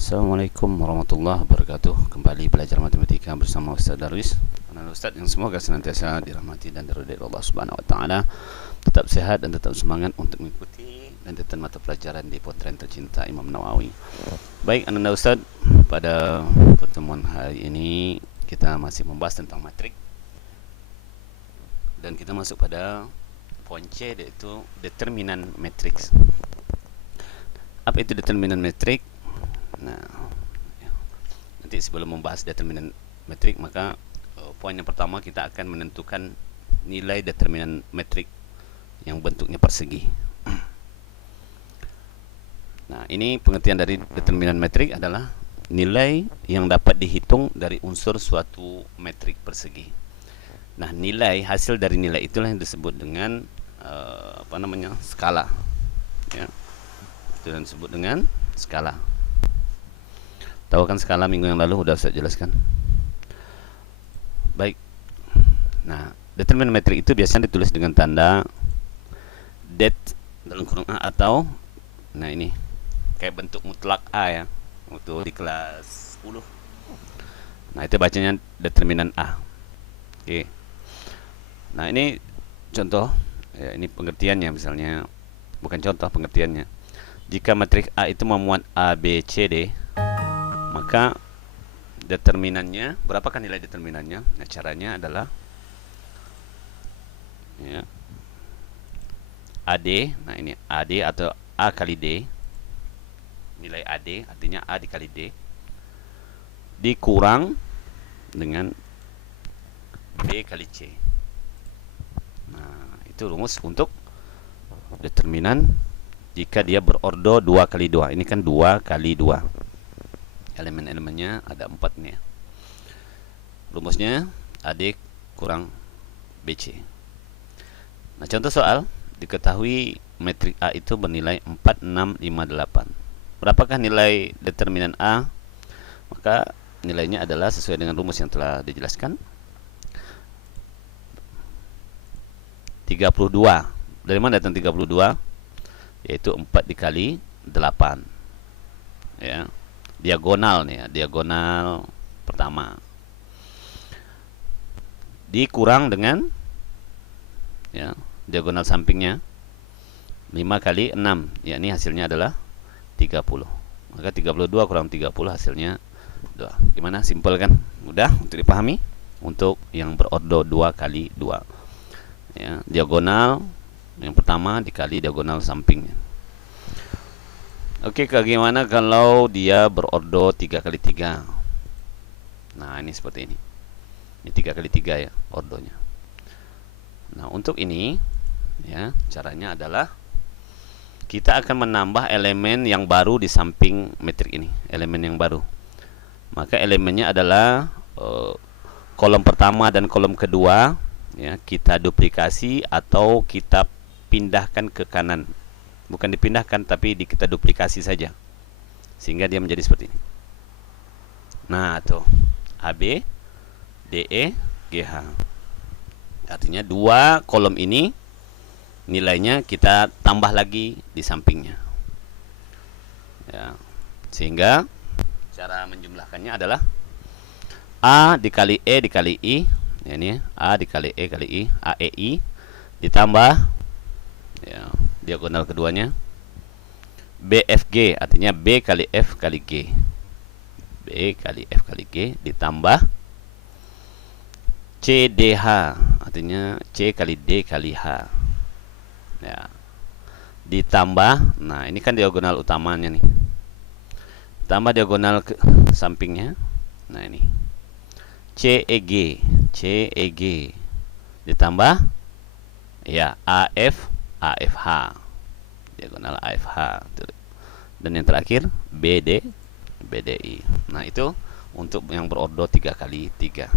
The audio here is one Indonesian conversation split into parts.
Assalamualaikum warahmatullahi wabarakatuh. Kembali belajar matematika bersama Ustaz Darwis. Anak Ustaz yang semoga senantiasa dirahmati dan diridai Allah Subhanahu wa taala. Tetap sehat dan tetap semangat untuk mengikuti lanjutan mata pelajaran di pesantren tercinta Imam Nawawi. Baik, anak Ustaz, pada pertemuan hari ini kita masih membahas tentang matrik. Dan kita masuk pada poin C, yaitu determinan matriks. Apa itu determinan matrik? Nah, nanti sebelum membahas determinan metrik, maka poin yang pertama kita akan menentukan nilai determinan metrik yang bentuknya persegi. Nah, ini pengertian dari determinan metrik adalah nilai yang dapat dihitung dari unsur suatu metrik persegi. Nah, nilai hasil dari nilai itulah yang disebut dengan skala. Ya, itu yang disebut dengan skala. Tahu kan skala minggu yang lalu sudah saya jelaskan. Baik. Nah, determinan metrik itu biasanya ditulis dengan tanda det dalam kurung A atau ini kayak bentuk mutlak A ya, untuk di kelas 10. Nah, itu bacanya determinan A. Oke. Nah, ini contoh ya, ini pengertiannya misalnya, bukan contoh, pengertiannya. Jika matriks A itu memuat A, B, C, D, maka determinannya, berapakah nilai determinannya? Nah, caranya adalah ya, AD. Nah, ini AD atau A kali D. Nilai AD artinya A dikali D dikurang dengan B kali C. Nah, itu rumus untuk determinan jika dia berordo 2 kali 2. Ini kan 2 kali 2. Elemen-elemennya ada 4 nih ya. Rumusnya AD kurang BC. Nah, contoh soal, diketahui metrik A itu bernilai 4, 6, 5, 8. Berapakah nilai determinan A? Maka nilainya adalah sesuai dengan rumus yang telah dijelaskan, 32. Dari mana datang 32? Yaitu 4 dikali 8 ya. Diagonal nih ya, diagonal pertama dikurang dengan ya, diagonal sampingnya 5 kali 6, ya, ini hasilnya adalah 30. Maka 32 kurang 30 hasilnya 2. Gimana? Simpel kan? Mudah untuk dipahami. Untuk yang berordo 2 kali 2 ya, diagonal yang pertama dikali diagonal sampingnya. Oke, bagaimana kalau dia berordo 3 kali 3? Nah, ini seperti ini. Ini 3 kali 3 ya ordonya. Nah, untuk ini ya, caranya adalah kita akan menambah elemen yang baru di samping metrik ini, elemen yang baru. Maka elemennya adalah kolom pertama dan kolom kedua ya, kita duplikasi atau kita pindahkan ke kanan. Bukan dipindahkan, tapi kita duplikasi saja sehingga dia menjadi seperti ini. Nah, tuh AB, DE, GH. Artinya 2 kolom ini nilainya kita tambah lagi di sampingnya ya, sehingga cara menjumlahkannya adalah A dikali E dikali I ya, ini A dikali E kali I, AEI, ditambah ya, diagonal keduanya BFG, artinya B kali F kali G, B kali F kali G, ditambah CDH, artinya C kali D kali H ya, ditambah, nah ini kan diagonal utamanya nih, tambah diagonal ke sampingnya, nah ini CEG, CEG, ditambah ya AF, AFH, diagonal AFH, dan yang terakhir BD, BDI. Nah, itu untuk yang berordo 3 kali 3.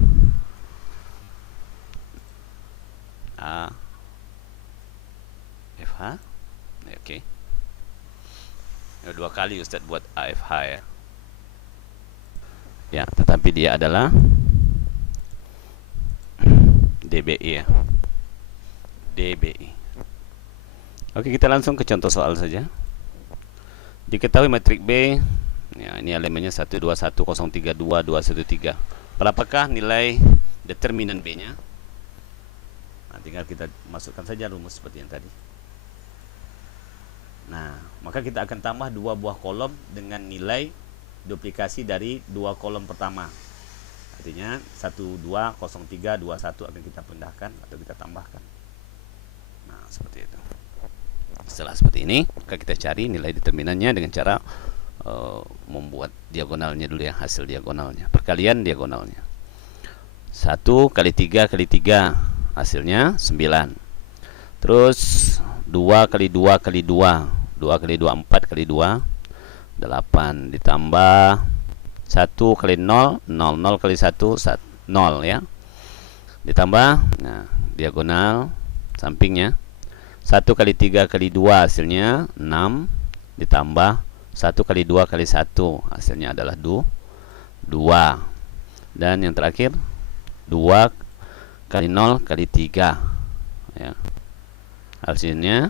AFH, oke. Ya, 2 kali Ustadz buat AFH ya. Ya, tetapi dia adalah DBI ya, DBI. Oke, kita langsung ke contoh soal saja. Diketahui metrik B Ya, ini elemennya 121032213. Berapakah nilai determinan B-nya? Nah, tinggal kita masukkan saja rumus seperti yang tadi. Nah, maka kita akan tambah 2 buah kolom dengan nilai duplikasi dari 2 kolom pertama. Artinya 120321 akan kita pindahkan atau kita tambahkan. Nah, seperti itu. Setelah seperti ini, maka kita cari nilai determinannya dengan cara membuat diagonalnya dulu ya, hasil diagonalnya, perkalian diagonalnya. 1 kali 3 kali 3 hasilnya 9. Terus 2 kali 2 kali 2, 2 kali 2 4 kali 2 8, ditambah 1 kali 0 0, 0 kali 1 0 ya, ditambah, nah, diagonal sampingnya 1 kali 3 kali 2 hasilnya 6, ditambah 1 kali 2 kali 1 hasilnya adalah 2. Dan yang terakhir 2 kali 0 kali 3 ya, hasilnya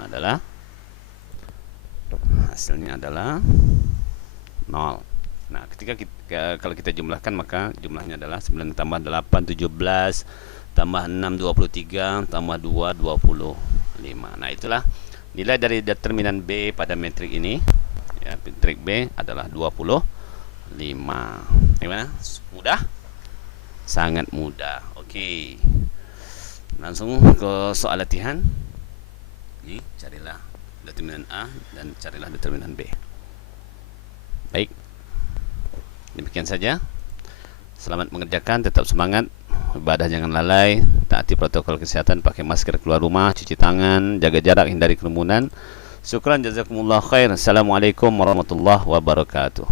adalah 0. Nah, kalau kita jumlahkan, maka jumlahnya adalah 9 tambah 8 17, tambah 6 23, tambah 2 25. Nah, itulah nilai dari determinan B pada metrik ini. Ya, metrik B adalah 25. Gimana? Mudah? Sangat mudah. Oke. Langsung ke soal latihan. Ini carilah determinan A dan carilah determinan B. Baik. Demikian saja. Selamat mengerjakan, tetap semangat. Ibadah jangan lalai, taati protokol kesehatan, pakai masker keluar rumah, cuci tangan, jaga jarak, hindari kerumunan. Syukran, jazakumullah khair. Assalamualaikum warahmatullahi wabarakatuh.